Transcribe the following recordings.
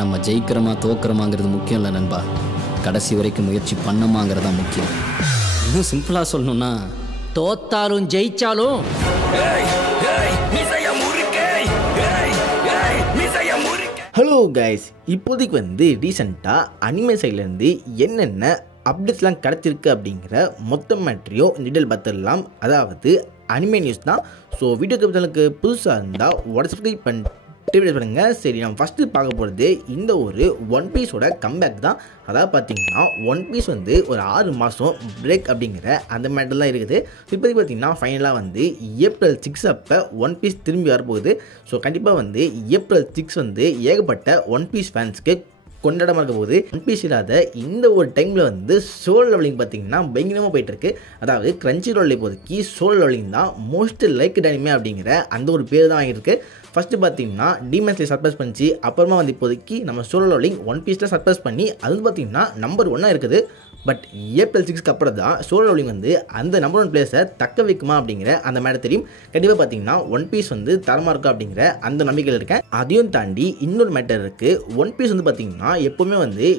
நம்ம ஜெயிக்கிறோமா தோக்குறோமாங்கிறது முக்கியம் இல்லை நண்பா, கடைசி வரைக்கும் முயற்சி பண்ணமாங்கிறதா முக்கியம். இன்னும் சிம்பிளாக சொல்லணும்னா, தோத்தாலும் ஜெயிச்சாலும் ஹலோ கைஸ், இப்போதைக்கு ரீசெண்டாக அனிமே சைட்லேருந்து என்னென்ன அப்டேட்ஸ்லாம் கிடச்சிருக்கு அப்படிங்கிற மொத்த மேட்ரியும் இந்த டீட்டெயில் பார்த்துடலாம். அதாவது அனிமே நியூஸ் தான். ஸோ வீடியோ சேனலுக்கு புதுசாக இருந்தால் உடனே சப்ஸ்கிரைப் பண்ணிட்டு பண்ணுங்க. சரி, நம்ம ஃபஸ்ட்டு பார்க்க போகிறது இந்த ஒரு ஒன் பீஸோட கம்பேக் தான். அதாவது பார்த்தீங்கன்னா ஒன் பீஸ் ஒரு 6 மாதம் பிரேக் அப்படிங்கிற அந்த மேட்டர்லாம் இருக்குது. இப்போதைக்கு பார்த்தீங்கன்னா ஃபைனலாக ஏப்ரல் 6 அப்போ ஒன் பீஸ் திரும்பி வரப்போகுது. ஸோ கண்டிப்பாக ஏப்ரல் 6 ஏகப்பட்ட ஒன் பீஸ் ஃபேன்ஸ்க்கு கொண்டாடமாக இருக்க போது. ஒன் பீஸ் இல்லாத இந்த ஒரு டைமில் சோலோ லெவலிங் பார்த்தீங்கன்னா பயங்கரமாக போயிட்டுருக்கு. அதாவது கிரன்ச்சி ரோல் இப்போதைக்கு சோலோ லெவலிங் தான் மோஸ்ட் லைக்டு அனிமே அப்படிங்கிற அந்த ஒரு பேர் தான் வாங்கியிருக்கு. ஃபஸ்ட்டு பார்த்தீங்கன்னா டீமன் ஸ்லேயர் சர்ப்ரைஸ் பண்ணிச்சு. அப்புறமா இப்போதைக்கு நம்ம சோலோ லெவலிங் ஒன் பீஸில் சர்ப்ரைஸ் பண்ணி அது பார்த்தீங்கன்னா நம்பர் 1 இருக்குது. பட் ஏப்ரல் 6 அப்புறம் தான் சோலோ லெவலிங் அந்த நம்பர் 1 பிளேஸை தக்க வைக்குமா அப்படிங்கிற அந்த மேட்டர் தெரியும். கண்டிப்பாக பார்த்தீங்கன்னா ஒன் பீஸ் தரமாக இருக்கும் அப்படிங்கிற அந்த நம்பிக்கையில் இருக்கேன். அதையும் தாண்டி இன்னொரு மேட்டர் இருக்குது. ஒன் பீஸ் பார்த்தீங்கன்னா எப்போவுமே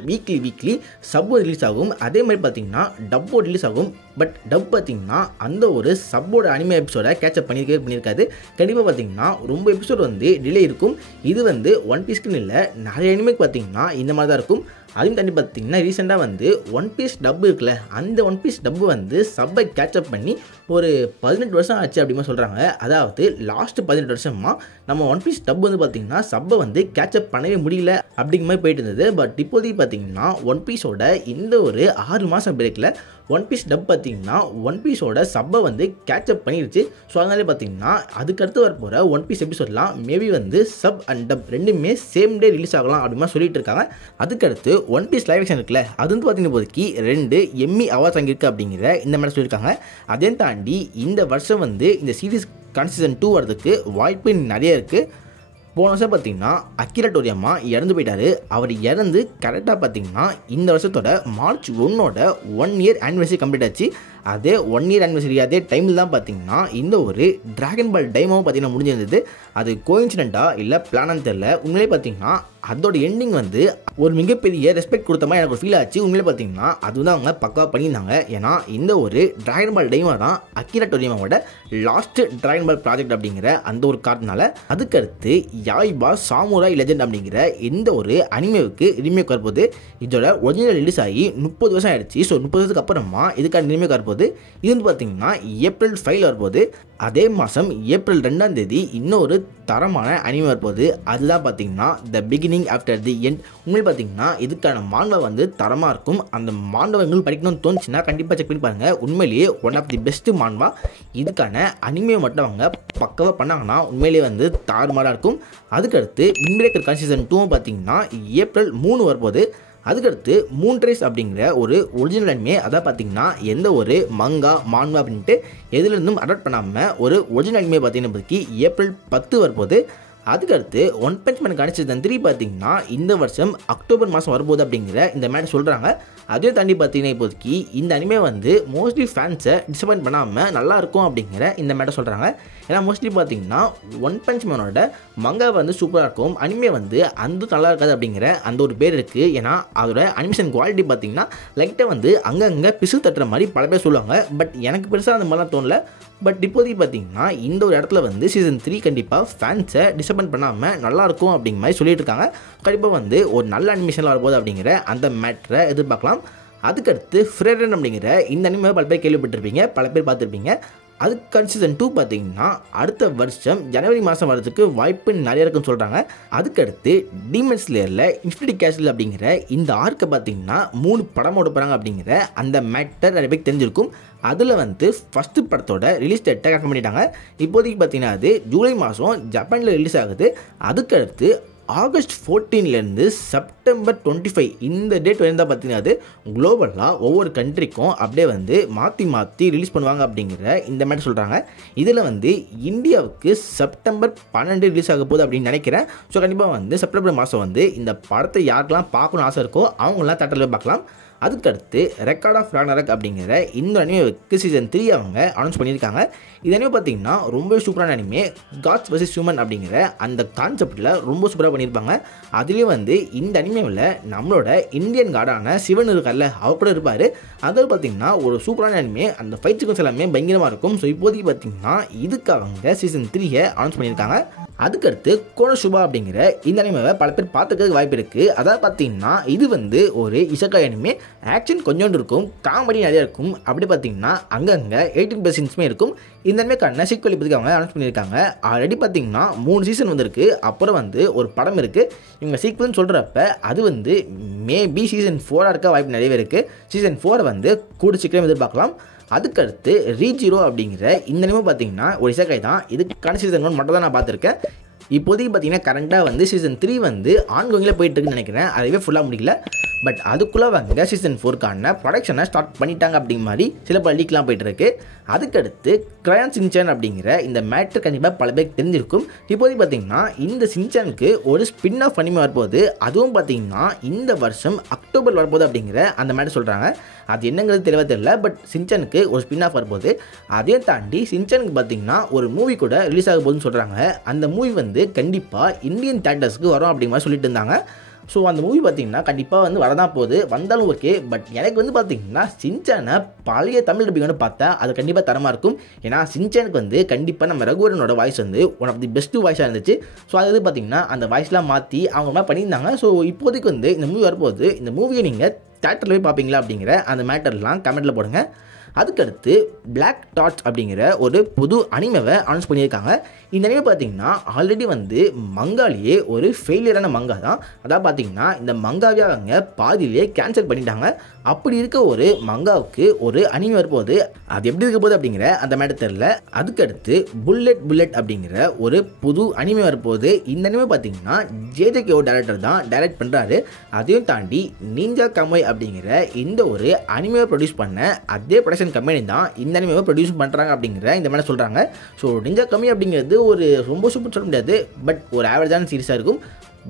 வீக்லி சப் ரிலீஸ் ஆகும். அதே மாதிரி பார்த்தீங்கன்னா டப்போ ரிலீஸ் ஆகும். பட் டப் பார்த்தீங்கன்னா அந்த ஒரு சப்போட அனிமே எபிசோட கேட்சப் பண்ணியிருக்காது. கண்டிப்பாக பார்த்தீங்கன்னா ரொம்ப எபிசோட் டிலே இருக்கும். இது ஒன் பீஸ்க்குன்னு இல்லை, நிறைய அனிமேக்கு பார்த்தீங்கன்னா இந்த மாதிரி தான் இருக்கும். அதையும் தாண்டி பார்த்தீங்கன்னா ரீசெண்டாக ஒன் பீஸ் டப்பு இருக்குல்ல, அந்த ஒன் பீஸ் டப்பு சப்பை கேட்சப் பண்ணி ஒரு 18 வருஷம் ஆச்சு அப்படிமா சொல்கிறாங்க. அதாவது லாஸ்ட்டு 18 வருஷமாக நம்ம ஒன் பீஸ் டப்பு பார்த்தீங்கன்னா சப்பை கேட்சப் பண்ணவே முடியல அப்படிங்கிற மாதிரி போயிட்டு இருந்தது. பட் இப்போதைக்கு பார்த்தீங்கன்னா ஒன் பீஸோட இந்த ஒரு 6 மாதம் பிரேக்கில் ஒன் பீஸ் டப் பார்த்தீங்கன்னா ஒன் பீஸோட சப்பை கேட்சப் பண்ணிடுச்சு. ஸோ அதனாலே பார்த்தீங்கன்னா அதுக்கடுத்து வரப்போகிற ஒன் பீஸ் எபிசோட்லாம் மேபி சப் அண்ட் டப் ரெண்டுமே சேம் டே ரிலீஸ் ஆகலாம் அப்படிமா சொல்லிட்டு இருக்காங்க. அதுக்கடுத்து ஒன் பீஸ் லைவ் ஆக்ஷன் இருக்குல்ல, அது பார்த்தீங்கன்னா இப்போதைக்கு 2 எம்மி அவார்ட்ஸ் வாங்கியிருக்கு அப்படிங்கிற இந்த மாதிரி சொல்லியிருக்காங்க. அதையும் தாண்டி இந்த வருஷம் இந்த சீரீஸ் சீசன் 2 வரதுக்கு வாய்ப்பு நிறைய இருக்குது. போன வருஷம் பார்த்தீங்கன்னா அகிரா டோரியாமா இறந்து போயிட்டார். அவர் இறந்து கரெக்டாக பார்த்தீங்கன்னா இந்த வருஷத்தோட மார்ச் 1 1 இயர் ஆனிவர்சரி கம்ப்ளீட் ஆச்சு. அதே 1 இயர் ஆனிவர்சரி அதே டைமில் தான் பார்த்தீங்கன்னா இந்த ஒரு டிராகன் பால் டைமாவும் பார்த்தீங்கன்னா முடிஞ்சிருந்தது. அது கோயின்சிடென்ட்டாக இல்லை பிளானான்னு தெரில. உண்மையிலே பார்த்தீங்கன்னா அதோட எண்டிங் ஒரு மிகப்பெரிய ரெஸ்பெக்ட் கொடுத்த மாதிரி எனக்கு ஒரு ஃபீல் ஆச்சு. உண்மையிலே பார்த்தீங்கன்னா அது அவங்க பக்காவாக பண்ணியிருந்தாங்க. ஏன்னா இந்த ஒரு டிராகன் பால் டைமா தான் அகிரா டோரியாமாவோட லாஸ்ட் டிராகன் பால் ப்ராஜெக்ட் அப்படிங்கிற அந்த ஒரு காரணத்தினால. அதுக்கடுத்து யாய்பா சாமுராய் லெஜெண்ட் அப்படிங்கிற இந்த ஒரு அனிமேவுக்கு ரீமேக் வரப்போகுது. இதோட ஒரிஜினல் ரிலீஸ் ஆகி 30 வருஷம் ஆயிடுச்சு. ஸோ 30 வருஷத்துக்கு அப்புறமா இதுக்கான ரீமேக் வரப்போகுது. இது பார்த்தீங்கன்னா ஏப்ரல் 5 வரப்போகுது. அதே மாதம் ஏப்ரல் 2 இன்னொரு தரமான அனிமே வரப்போகுது. அதுதான் பார்த்தீங்கன்னா the beginning after the end. உண்மையில் பார்த்தீங்கன்னா இதுக்கான மாண்பை தரமாக இருக்கும். அந்த மாண்பை உங்களுக்கு படிக்கணும்னு தோணுச்சுன்னா கண்டிப்பாக செக் பண்ணி பாருங்கள். உண்மையிலேயே ஒன் ஆஃப் தி பெஸ்ட்டு மாண்பா. இதுக்கான அனிமே மட்டும் அவங்க பக்கவாக பண்ணாங்கன்னா உண்மையிலேயே தாறுமாறாக இருக்கும். அதுக்கடுத்து விண்பிரேக்கர் சீசன் 2 பார்த்தீங்கன்னா ஏப்ரல் 3 வரப்போகுது. அதுக்கடுத்து மூன்ட்ரேஸ் அப்படிங்கிற ஒரு ஒரிஜினல் அனிமே, அதான் பார்த்தீங்கன்னா எந்த ஒரு மங்கா மான்வா அப்படின்ட்டு எதுலேருந்தும் அடாப்ட் பண்ணாமல் ஒரு ஒரிஜினல் அனிமே பார்த்தீங்கன்னா ஏப்ரல் 10 வரப்போகுது. அதுக்கடுத்து ஒன் பஞ்ச் மேன் சீசன் 3 பார்த்தீங்கன்னா இந்த வருஷம் அக்டோபர் மாதம் வரப்போகுது அப்படிங்கிற இந்த மேட்டர் சொல்கிறாங்க. அதையும் தாண்டி பார்த்தீங்கன்னா இப்போதைக்கு இந்த அனிமே மோஸ்ட்லி ஃபேன்ஸை டிசப்பாயின்ட் பண்ணாமல் நல்லாயிருக்கும் அப்படிங்கிற இந்த மேட்டர் சொல்கிறாங்க. ஏன்னா மோஸ்ட்லி பார்த்தீங்கன்னா ஒன் பஞ்ச் மேனோட மங்கா சூப்பராக இருக்கும், அனிமே அந்த நல்லா இருக்காது அப்படிங்கிற அந்த ஒரு பேர் இருக்குது. ஏன்னா அதோட அனிமேஷன் குவாலிட்டி பார்த்தீங்கன்னா லைட்டாக அங்கங்கே பிசு தட்டுற மாதிரி பல பேர் சொல்லுவாங்க. பட் எனக்கு பெருசாக அந்த மாதிரிலாம் தோணல. பட் இப்போதைக்கு பார்த்தீங்கன்னா இந்த ஒரு இடத்துல சீசன் 3 கண்டிப்பாக ஃபேன்ஸை டிசப்பாயின்ட் பண்ணாமல் நல்லாயிருக்கும் அப்படிங்கிற மாதிரி சொல்லிட்டு இருக்காங்க. கண்டிப்பாக ஒரு நல்ல அனிமேஷனில் வரப்போகுது அப்படிங்கிற அந்த மேட்டரை எதிர்பார்க்கலாம். அதுக்கடுத்து ஃப்ரெரன் அப்படிங்கிற இந்த அனிமே பல பேர் கேள்விப்பட்டிருப்பீங்க, பல பேர் பார்த்துருப்பீங்க. அதுக்கு சீசன் 2 பார்த்தீங்கன்னா அடுத்த வருஷம் ஜனவரி மாதம் வரதுக்கு வாய்ப்பு நிறைய இருக்குன்னு சொல்கிறாங்க. அதுக்கடுத்து டீமன் ஸ்லேயரில் இன்ஃபினிட்டி கேஸ்டில் அப்படிங்கிற இந்த ஆர்க்கை பார்த்தீங்கன்னா 3 படம் ஓட போகிறாங்க அப்படிங்கிற அந்த மேட்டர் நிறைய பேருக்கு தெரிஞ்சிருக்கும். அதில் ஃபஸ்ட்டு படத்தோட ரிலீஸ் டேட்டை கன்ஃபார்ம் பண்ணிட்டாங்க. இப்போதைக்கு பார்த்தீங்கன்னா அது ஜூலை மாதம் ஜப்பானில் ரிலீஸ் ஆகுது. அதுக்கடுத்து ஆகஸ்ட் 14 செப்டம்பர் 25 இந்த டேட் வரைந்தால் பார்த்தீங்கன்னா அது குளோபலாக ஒவ்வொரு கண்ட்ரிக்கும் அப்படியே மாற்றி ரிலீஸ் பண்ணுவாங்க அப்படிங்கிற இந்த மாதிரி சொல்கிறாங்க. இதில் இந்தியாவுக்கு செப்டம்பர் 12 ரிலீஸ் ஆக போகுது அப்படின்னு நினைக்கிறேன். ஸோ கண்டிப்பாக செப்டம்பர் மாதம் இந்த படத்தை யாருக்கெல்லாம் பார்க்கணும்னு ஆசை இருக்கோ அவங்களாம் தேட்டரில் பார்க்கலாம். அதுக்கடுத்து ரெக்கார்ட் ஆஃப் ராக்னரக் அப்படிங்கிற இந்த அனிமேவுக்கு சீசன் 3 அவங்க அனௌன்ஸ் பண்ணியிருக்காங்க. இது அனிமே பார்த்தீங்கன்னா ரொம்ப சூப்பரான அனிமே. காட்ஸ் வெர்சஸ் ஹியூமன் அப்படிங்கிற அந்த கான்செப்டில் ரொம்ப சூப்பராக பண்ணியிருப்பாங்க. அதுலேயும் வந்து இந்த அனிமேவில் நம்மளோட இந்தியன் காடான சிவன் இருக்கார்ல, அவர் கூட இருப்பார். அதாவது பார்த்தீங்கன்னா ஒரு சூப்பரான அனிமே. அந்த ஃபைட் சீக்வன்ஸ் எல்லாமே பயங்கரமாக இருக்கும். ஸோ இப்போதைக்கு பார்த்தீங்கன்னா இதுக்கு அவங்க சீசன் 3 அனௌன்ஸ் பண்ணியிருக்காங்க. அதுக்கடுத்து கோனோசுபா அப்படிங்கிற இந்த அனிமேவை பல பேர் பார்த்துக்கிறதுக்கு வாய்ப்பு இருக்குது. அதாவது பார்த்தீங்கன்னா இது வந்து ஒரு இசக்காய் அனிமே. ஆக்ஷன் கொஞ்சோண்டு இருக்கும், காமெடி நிறையா இருக்கும். அப்படி பார்த்தீங்கன்னா அங்கங்கே 18+ இருக்கும். இந்த அனிமேக்கான சீக்வல் இப்போதைக்கு அவங்க அனௌன்ஸ் பண்ணியிருக்காங்க. ஆல்ரெடி பார்த்தீங்கன்னா 3 சீசன் வந்திருக்கு. அப்புறம் வந்து ஒரு படம் இருக்குது. இவங்க சீக்வல்னு சொல்கிறப்ப அது வந்து மேபி சீசன் 4 இருக்க வாய்ப்பு நிறையவே இருக்குது. சீசன் 4 வந்து கூட சீக்கிரம் எதிர்பார்க்கலாம். அதுக்கடுத்து ரீஜீரோ அப்படிங்கிற இந்த அனிமே பார்த்தீங்கன்னா ஒரு இசக்காய் தான். இதுக்கான சீசன் 1 மட்டும் தான் நான் பார்த்துருக்கேன். இப்போதைக்கு பார்த்தீங்கன்னா கரண்ட்டாக வந்து சீசன் 3 வந்து ஆன்கோயிங்கில் போயிட்டுருக்குன்னு நினைக்கிறேன். அதுவே ஃபுல்லாக முடியல. பட் அதுக்குள்ளே அவங்க சீசன் 4க்கான ப்ரொடக்ஷனை ஸ்டார்ட் பண்ணிட்டாங்க அப்படிங்கிற மாதிரி சில பல லீக்லாம் போயிட்டுருக்கு. அதுக்கடுத்து கிரையான் சின்சான் அப்படிங்கிற இந்த மேட்ரு கண்டிப்பாக பல பேருக்கு தெரிஞ்சிருக்கும். இப்போதைக்கு பார்த்தீங்கன்னா இந்த சின்சானுக்கு ஒரு ஸ்பின் ஆஃப் அனிமே வரப்போகுது. அதுவும் பார்த்தீங்கன்னா இந்த வருஷம் அக்டோபர் வரப்போகுது அப்படிங்கிற அந்த மேட்ரு சொல்கிறாங்க. அது என்னங்கிறது தெளிவாக தெரியல. பட் சின்சானுக்கு ஒரு ஸ்பின் ஆஃப் வரப்போகுது. அதையும் தாண்டி சின்சானுக்கு பார்த்தீங்கன்னா ஒரு மூவி கூட ரிலீஸ் ஆக போகுதுன்னு சொல்கிறாங்க. அந்த மூவி வந்து கண்டிப்பாக இந்தியன் தேட்டர்ஸ்க்கு வரும் அப்படிங்கிற மாதிரி சொல்லிட்டு இருந்தாங்க. ஸோ அந்த மூவி பார்த்தீங்கன்னா கண்டிப்பாக வந்து வரதான் போகுது. வந்தாலும் ஓகே. பட் எனக்கு வந்து பார்த்தீங்கன்னா சின்சானை பழைய தமிழ் டப்பிங் வந்து பார்த்தா அது கண்டிப்பாக தரமாக இருக்கும். ஏன்னா சின்சானுக்கு வந்து கண்டிப்பாக நம்ம ரகுவரனோட வாய்ஸ் வந்து ஒன் ஆஃப் தி பெஸ்ட்டு வாய்ஸாக இருந்துச்சு. ஸோ அது வந்து பார்த்தீங்கன்னா அந்த வாய்ஸ்லாம் மாற்றி அவங்க மாதிரி பண்ணியிருந்தாங்க. ஸோ இப்போதைக்கு வந்து இந்த மூவி வரப்போகுது. இந்த மூவியை நீங்கள் தேட்டரில் போய் பார்ப்பீங்களா அப்படிங்கிற அந்த மேட்டர்லாம் கமெண்ட்டில் போடுங்க. அதுக்கடுத்து பிளாக் டாட்ஸ் அப்படிங்கிற ஒரு புது அனிமேவை அனௌன்ஸ் பண்ணியிருக்காங்க. இந்த அனிமே பார்த்தீங்கன்னா ஆல்ரெடி வந்து மங்காலேயே ஒரு ஃபெயிலியரான மங்கா தான். அதாவது பார்த்தீங்கன்னா இந்த மங்காவே அவங்க பாதியிலே கேன்சல் பண்ணிட்டாங்க. அப்படி இருக்க ஒரு மங்காவுக்கு ஒரு அனிமே வரப்போகுது. அது எப்படி இருக்க போகுது அப்படிங்கிற அந்த மேட்டர் தெரியல. அதுக்கடுத்து புல்லட் அப்படிங்கிற ஒரு புது அனிமே வரப்போகுது. இந்த அனிமே பார்த்தீங்கன்னா ஜேஜேகே டேரக்டர் தான் டைரக்ட் பண்ணுறாரு. அதையும் தாண்டி நிஞ்சா கமோய் அப்படிங்கிற இந்த ஒரு அனிமேவை ப்ரொடியூஸ் பண்ண அதே ப்ரொடக்ஷன் கம்பெனி தான் இந்த அனிமேவை ப்ரொடியூஸ் பண்ணுறாங்க அப்படிங்கிற இந்த மாதிரி சொல்கிறாங்க. ஸோ நிஞ்சா கமோய் அப்படிங்கிறது ஒரு ரொம்ப சூப்பர் சொல்ல முடியாது. பட் ஒரு ஆவரேஜான சீரிஸாக இருக்கும்.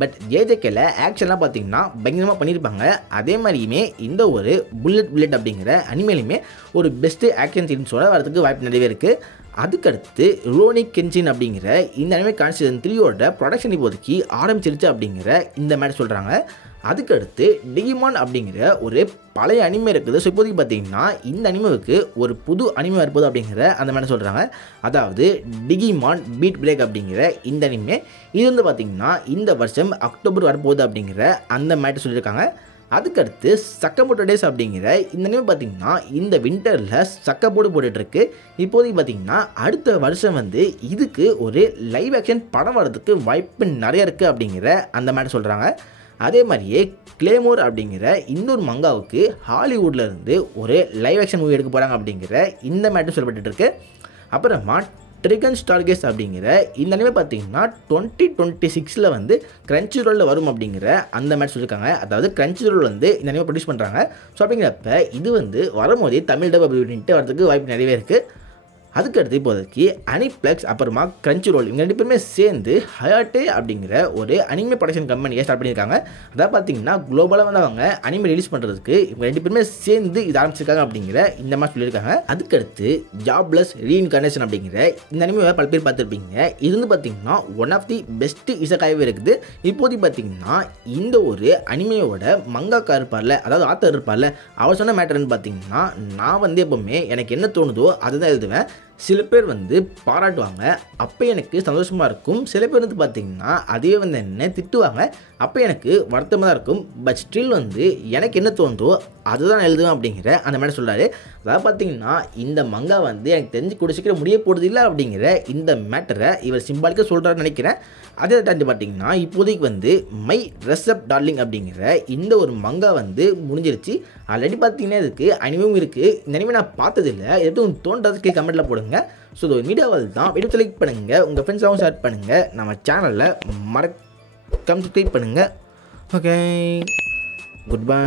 பட் ஜேஜேகேல ஆக்ஷன்லாம் பார்த்தீங்கன்னா பயங்கரமாக பண்ணியிருப்பாங்க. அதே மாதிரியுமே இந்த ஒரு புல்லட் அப்படிங்கிற அனிமேலையுமே ஒரு பெஸ்ட்டு ஆக்ஷன் சீரிஸோட வரதுக்கு வாய்ப்பு நிறையவே இருக்குது. அதுக்கடுத்து ரோனி கென்சின் அப்படிங்கிற இந்த அனிமே சீசன் 3 ப்ரொடக்ஷன் இப்போதைக்கு ஆரம்பிச்சிருச்சு அப்படிங்கிற இந்த மாதிரி சொல்கிறாங்க. அதுக்கடுத்து டிகிமான் அப்படிங்கிற ஒரு பழைய அனிமே இருக்குது. ஸோ இப்போதைக்கு பார்த்தீங்கன்னா இந்த அனிமேவுக்கு ஒரு புது அனிமே வரப்போகுது அப்படிங்கிற அந்த மாதிரி சொல்கிறாங்க. அதாவது டிகிமான் பீட் பிரேக் அப்படிங்கிற இந்த அனிமே இது வந்து பார்த்திங்கன்னா இந்த வருஷம் அக்டோபர் வரப்போகுது அப்படிங்கிற அந்த மேட்டர் சொல்லியிருக்காங்க. அதுக்கடுத்து சக்கமோட்டோ டேஸ் அப்படிங்கிற இந்த அனிமே பார்த்திங்கன்னா இந்த வின்டரில் சக்கப்போடு போட்டுட்ருக்கு. இப்போதைக்கு பார்த்திங்கன்னா அடுத்த வருஷம் வந்து இதுக்கு ஒரு லைவ் ஆக்ஷன் படம் வரதுக்கு வாய்ப்பு நிறைய இருக்குது அப்படிங்கிற அந்த மேட்டர் சொல்கிறாங்க. அதே மாதிரியே கிளேமோர் அப்படிங்கிற இன்னொரு மங்காவுக்கு ஹாலிவுட்டில் இருந்து ஒரு லைவ் ஆக்ஷன் மூவி எடுக்க போகிறாங்க அப்படிங்கிற இந்த மேட்டர் சொல்லப்பட்டு இருக்கு. அப்புறமா ட்ரிகன் ஸ்டார்கேஸ் அப்படிங்கிற இந்த அனிமே பார்த்தீங்கன்னா 2026 வந்து கிரன்ச்சி ரோலில் வரும் அப்படிங்கிற அந்த மேட்ச் சொல்லியிருக்காங்க. அதாவது கிரன்ச்சி ரோல் வந்து இந்த அனிமே ப்ரொடியூஸ் பண்ணுறாங்க. ஸோ அப்படிங்கிறப்ப இது வந்து வரும்போதே தமிழ் டப் அப்படின்ட்டு வரதுக்கு வாய்ப்பு நிறையவே இருக்குது. அதுக்கடுத்து இப்போதைக்கு அனிப்ளெக்ஸ் அப்புறமா கிரன்ச்சி ரோல் இவங்க 2 பேருமே சேர்ந்து ஹயாட்டே அப்படிங்கிற ஒரு அனிமே ப்ரொடக்ஷன் கம்பெனியை ஸ்டார்ட் பண்ணியிருக்காங்க. அதாவது பார்த்தீங்கன்னா குளோபலாக வந்து அவங்க அனிமே ரிலீஸ் பண்ணுறதுக்கு இவங்க 2 பேருமே சேர்ந்து இது ஆரம்பிச்சிருக்காங்க அப்படிங்கிற இந்த மாதிரி சொல்லியிருக்காங்க. அதுக்கடுத்து ஜாப்லெஸ் ரீஇன்கார்னேஷன் அப்படிங்கிற இந்த அனிமே பல பேர் பார்த்துருப்பீங்க. இது வந்து பார்த்தீங்கன்னா ஒன் ஆஃப் தி பெஸ்ட் இசக்காயவே இருக்குது. இப்போதைக்கு பார்த்தீங்கன்னா இந்த ஒரு அனிமையோட மங்காக்கா இருப்பார்ல, அதாவது ஆத்தர் இருப்பார்ல, அவர் சொன்ன மேட்டர்னு பார்த்தீங்கன்னா நான் வந்து எப்போவுமே எனக்கு என்ன தோணுதோ அதுதான் எழுதுவேன். சில பேர் வந்து பாராட்டுவாங்க, அப்போ எனக்கு சந்தோஷமாக இருக்கும். சில பேர் வந்து பார்த்திங்கன்னா அதே வந்து என்ன திட்டுவாங்க, அப்போ எனக்கு வருத்தமாக தான் இருக்கும். பட் ஸ்டில் வந்து எனக்கு என்ன தோணுதோ அதுதான் எழுதுவேன் அப்படிங்கிற அந்த மாதிரி சொல்கிறாரு. அதாவது பார்த்திங்கன்னா இந்த மங்கா வந்து எனக்கு தெரிஞ்சு கூட சீக்கிரம் முடிய போடுறது இல்லை அப்படிங்கிற இந்த மேட்டரை இவர் சிம்பாலிக்காக சொல்கிறாருன்னு நினைக்கிறேன். அதே தாண்டி பார்த்திங்கன்னா இப்போதைக்கு வந்து மை ட்ரெஸ் அப் டார்லிங் அப்படிங்கிற இந்த ஒரு மங்கா வந்து முடிஞ்சிருச்சு. ஆல்ரெடி பார்த்திங்கன்னா இதுக்கு அனிமேவும் இருக்குது. இந்த அனிமே நான் பார்த்ததில்லை. எதுவும் தோன்றதுக்கு கமெண்ட்டில் போடுங்க. ஸோ இது மீடியாவில் தான் வீடியோ லைக் பண்ணுங்கள், உங்கள் ஃப்ரெண்ட்ஸாகவும் ஷேர் பண்ணுங்கள், நம்ம சேனலில் மறக்காம சப்ஸ்கிரைப் பண்ணுங்கள். Okay, good bye.